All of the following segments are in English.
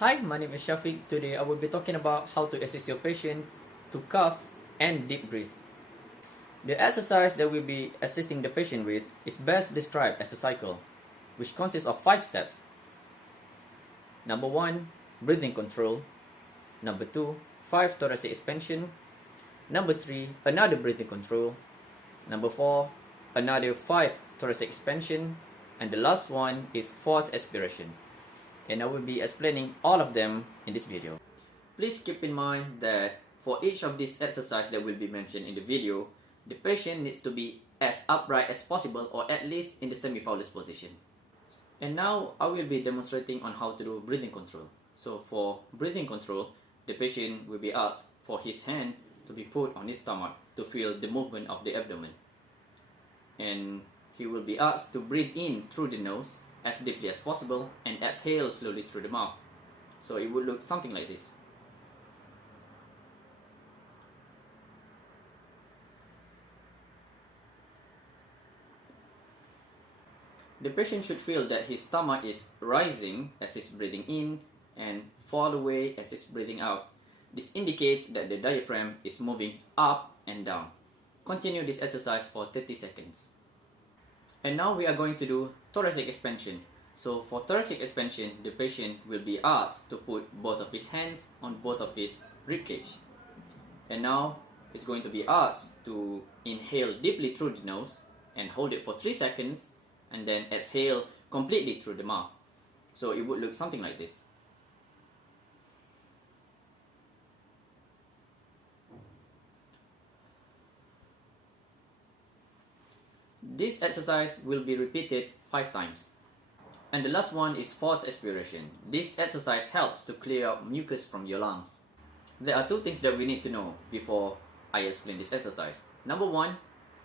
Hi, my name is Shafiq. Today I will be talking about how to assist your patient to cough and deep breathe. The exercise that we'll be assisting the patient with is best described as a cycle, which consists of 5 steps. Number 1, breathing control. Number 2, 5 thoracic expansion. Number 3, another breathing control. Number 4, another 5 thoracic expansion. And the last one is forced aspiration. And I will be explaining all of them in this video. Please keep in mind that for each of these exercises that will be mentioned in the video, the patient needs to be as upright as possible, or at least in the semi-fowler's position. And now I will be demonstrating on how to do breathing control. So for breathing control, the patient will be asked for his hand to be put on his stomach to feel the movement of the abdomen. And he will be asked to breathe in through the nose as deeply as possible and exhale slowly through the mouth. So it would look something like this. The patient should feel that his stomach is rising as he's breathing in and fall away as he's breathing out. This indicates that the diaphragm is moving up and down. Continue this exercise for 30 seconds. And now we are going to do thoracic expansion. So for thoracic expansion, the patient will be asked to put both of his hands on both of his ribcage. And now he's going to be asked to inhale deeply through the nose and hold it for 3 seconds and then exhale completely through the mouth. So it would look something like this. This exercise will be repeated 5 times. And the last one is forced aspiration. This exercise helps to clear out mucus from your lungs. There are 2 things that we need to know before I explain this exercise. Number 1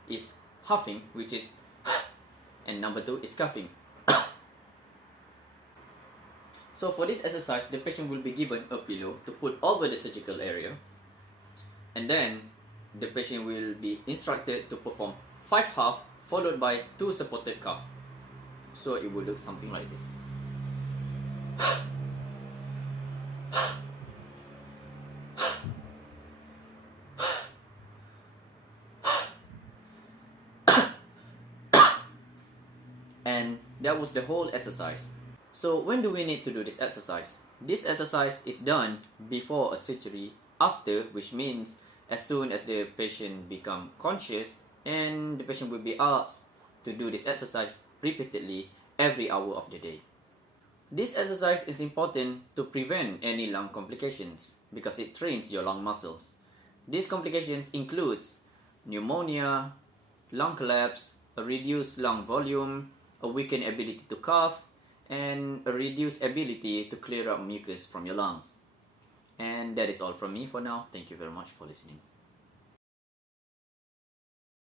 is huffing, which is and number 2 is coughing. So for this exercise, the patient will be given a pillow to put over the surgical area. And then the patient will be instructed to perform 5 huff followed by 2 supported cough. So it will look something like this. And that was the whole exercise. So when do we need to do this exercise? This exercise is done before a surgery, after, which means as soon as the patient becomes conscious, and the patient will be asked to do this exercise repeatedly every hour of the day. This exercise is important to prevent any lung complications because it trains your lung muscles. These complications includes pneumonia, lung collapse, a reduced lung volume, a weakened ability to cough, and a reduced ability to clear out mucus from your lungs. And that is all from me for now. Thank you very much for listening.